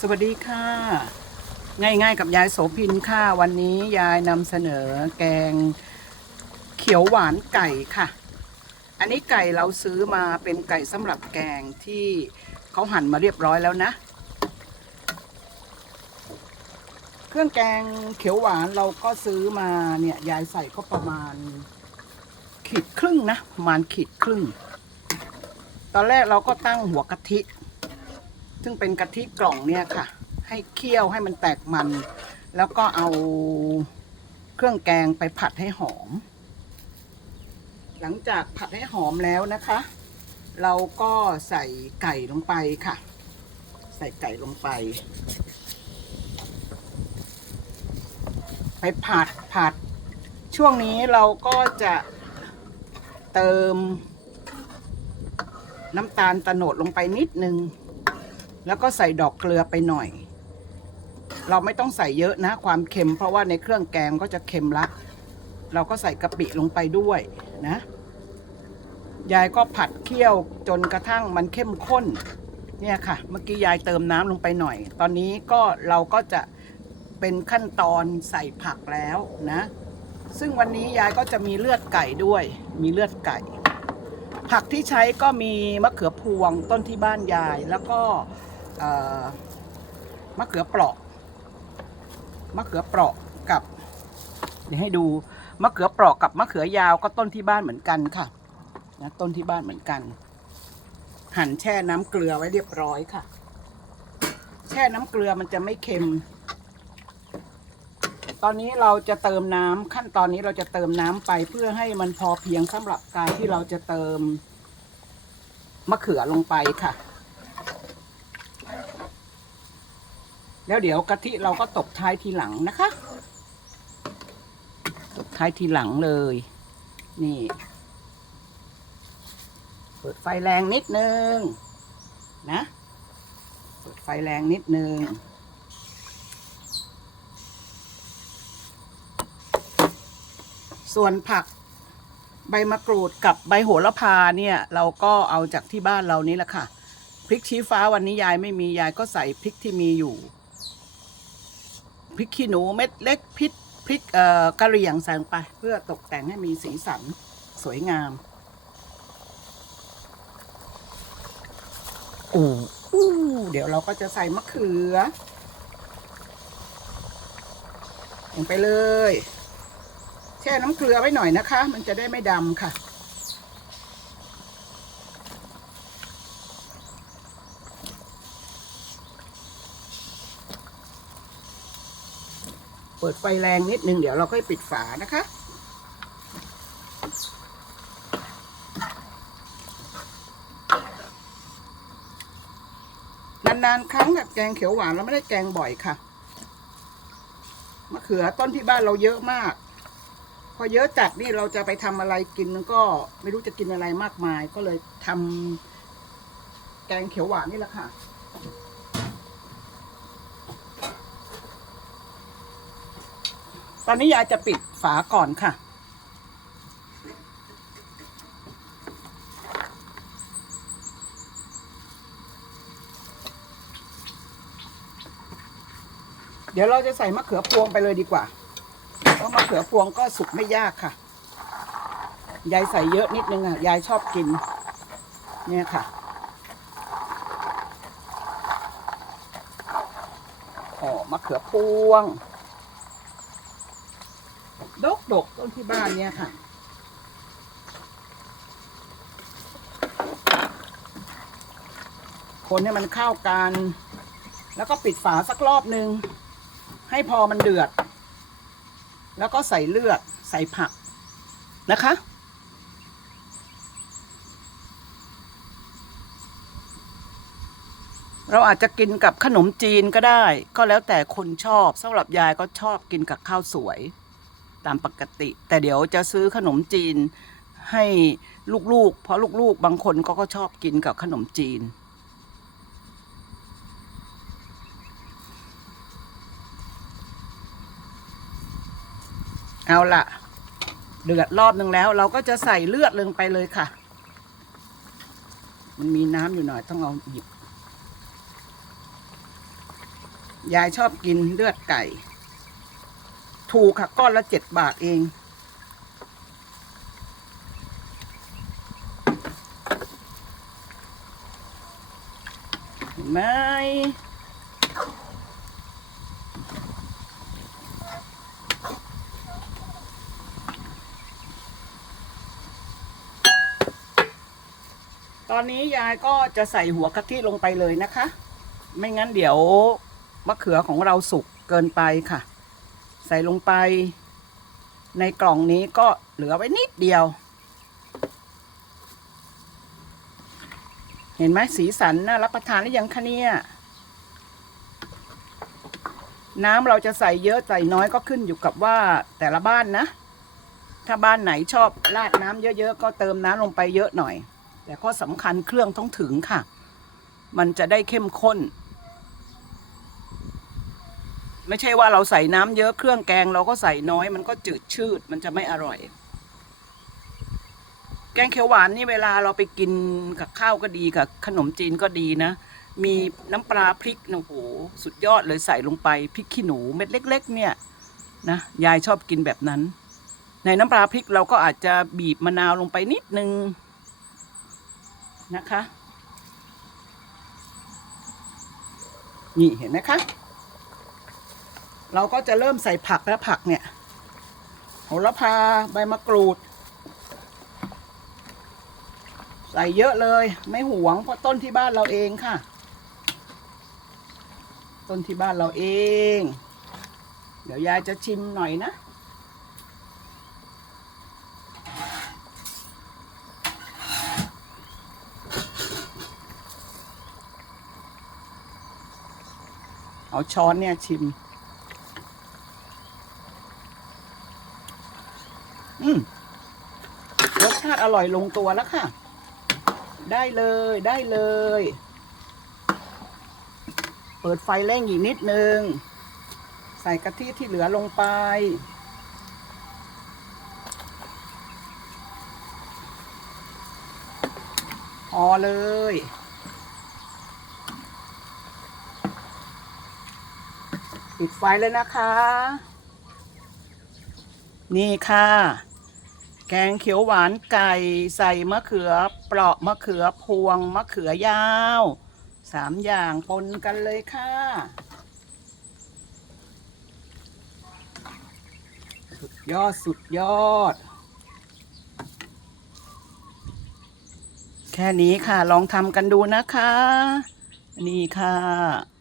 สวัสดีค่ะ ง่ายๆกับยายโสพินค่ะ วันนี้ยายนำเสนอแกงเขียวหวานไก่ค่ะ อันนี้ไก่เราซื้อมาเป็นไก่สำหรับแกงที่เขาหั่นมาเรียบร้อยแล้วนะ เครื่องแกงเขียวหวานเราก็ซื้อมาเนี่ยยายใส่ก็ประมาณขีดครึ่งนะประมาณขีดครึ่ง ตอนแรกเราก็ตั้งหัวกะทิ ซึ่งเป็นกะทิกล่องเนี่ยค่ะ ให้เคี่ยวให้มันแตกมัน แล้วก็เอาเครื่องแกงไปผัดให้หอม หลังจากผัดให้หอมแล้วนะคะ เราก็ใส่ไก่ลงไปค่ะ ใส่ไก่ลงไป ไปผัดผัด ช่วงนี้เราก็จะเติมน้ำตาลตะโนดลงไปนิดนึง แล้วก็ใส่ดอกเกลือไปหน่อย เราไม่ต้องใส่เยอะนะความเค็ม เพราะว่าในเครื่องแกงก็จะเค็มละเราก็ใส่กะปิลงไปด้วยนะ ยายก็ผัดเคี่ยวจนกระทั่งมันเข้มข้น เนี่ยค่ะ เมื่อกี้ยายเติมน้ำลงไปหน่อย ตอนนี้ก็เราก็จะเป็นขั้นตอนใส่ผักแล้วนะ ซึ่งวันนี้ยายก็จะมีเลือดไก่ด้วย มีเลือดไก่ ผักที่ใช้ก็มีมะเขือพวงต้นที่บ้านยายแล้วก็ มะเขือเปราะมะเขือเปราะกับเดี๋ยวให้ดูมะเขือเปราะกับมะเขือยาวก็ต้นที่บ้านเหมือนกันค่ะนะต้นที่บ้านเหมือนกัน หั่นแช่น้ำเกลือไว้เรียบร้อยค่ะ แช่น้ำเกลือมันจะไม่เค็ม ตอนนี้เราจะเติมน้ำขั้นตอนนี้เราจะเติมน้ำไปเพื่อให้มันพอเพียงสำหรับการที่เราจะเติมมะเขือลงไปค่ะ แล้วเดี๋ยวกะทิเราก็ตบท้ายทีหลังนะคะตบท้ายทีหลังเลย นี่ เปิดไฟแรงนิดนึง นะ เปิดไฟแรงนิดนึงส่วนผักใบมะกรูดกับใบโหระพาเนี่ยเราก็เอาจากที่บ้านเรานี่แหละค่ะ พริกชี้ฟ้าวันนี้ยายไม่มียายก็ใส่พริกที่มีอยู่ พริกขี้หนูเม็ดเล็กพริกพริกเอ่อกะเหรี่ยงใส่ลงไป เพื่อตกแต่งให้มีสีสันสวยงามอู้อู้เดี๋ยวเราก็จะใส่มะเขือลงไปเลย แช่น้ำเกลือไว้หน่อยนะคะ มันจะได้ไม่ดำค่ะ ปิดไฟแรงนิดนึงเดี๋ยวเราค่อยปิดฝานะคะ นานๆครั้งกับแกงเขียวหวานเราไม่ได้แกงบ่อยค่ะมะเขือต้นที่บ้านเราเยอะมาก พอเยอะจัดนี่เราจะไปทำอะไรกินก็ไม่รู้จะกินอะไรมากมาย ก็เลยทำแกงเขียวหวานนี่แหละค่ะ ตอนนี้ยายจะปิดฝาก่อนค่ะ เดี๋ยวเราจะใส่มะเขือพวงไปเลยดีกว่า เพราะมะเขือพวงก็สุกไม่ยากค่ะ ยายใส่เยอะนิดนึงอะ ยายชอบกิน เนี่ยค่ะ อ๋อ มะเขือพวง ดกดกต้นที่บ้านเนี่ยค่ะ คนให้มันเข้ากัน แล้วก็ปิดฝาสักรอบนึง ให้พอมันเดือด แล้วก็ใส่เลือดใส่ผักนะคะเราอาจจะกินกับขนมจีนก็ได้ ก็แล้วแต่คนชอบสำหรับยายก็ชอบกินกับข้าวสวย ตามปกติ แต่เดี๋ยวจะซื้อขนมจีนให้ลูกๆ เพราะลูกๆ บางคนก็ก็ชอบกินกับขนมจีน เอาละเดือดรอบหนึ่งแล้ว เราก็จะใส่เลือดลงไปเลยค่ะ มันมีน้ำอยู่หน่อยต้องเอาหยิบยายชอบกินเลือดไก่ ถูกค่ะ ก้อนละเจ็ดบาทเอง เห็นไหมตอนนี้ยายก็จะใส่หัวกะทิลงไปเลยนะคะ ไม่งั้นเดี๋ยวมะเขือของเราสุกเกินไปค่ะ ใส่ลงไป ในกล่องนี้ก็เหลือไว้นิดเดียว เห็นไหมสีสันน่ารับประทานหรือยังคะเนี่ยน้ำเราจะใส่เยอะใส่น้อยก็ขึ้นอยู่กับว่าแต่ละบ้านนะ ถ้าบ้านไหนชอบราดน้ำเยอะๆ ก็เติมน้ำลงไปเยอะหน่อย แต่ข้อสำคัญเครื่องต้องถึงค่ะ มันจะได้เข้มข้น ไม่ใช่ว่าเราใส่น้ำเยอะเครื่องแกงเราก็ใส่น้อย มันก็จืดชืดมันจะไม่อร่อย แกงเขียวหวานนี่เวลาเราไปกินกับข้าวก็ดีกับขนมจีนก็ดีนะ มีน้ำปลาพริกนะโอ้โหสุดยอดเลยใส่ลงไปพริกขี้หนูเม็ดเล็ก ๆ เนี่ยนะยายชอบกินแบบนั้น ในน้ำปลาพริกเราก็อาจจะบีบมะนาวลงไปนิดนึงนะคะ นี่เห็นไหมคะ เราก็จะเริ่มใส่ผักแล้วผักเนี่ยโหระพาใบมะกรูด ใส่เยอะเลย ไม่หวงเพราะต้นที่บ้านเราเองค่ะ ต้นที่บ้านเราเอง เดี๋ยวยายจะชิมหน่อยนะเอาช้อนเนี่ยชิม อืม รสชาติ อร่อยลงตัวแล้วค่ะ ได้เลยได้เลย เปิดไฟเร่งอีกนิดนึง ใส่กะทิที่เหลือลงไป พอเลยปิดไฟเลยนะคะ นี่ค่ะ แกงเขียวหวานไก่ใส่มะเขือเปราะมะเขือพวงมะเขือยาวสามอย่างปนกันเลยค่ะ สุดยอดสุดยอด แค่นี้ค่ะลองทำกันดูนะคะ นี่ค่ะ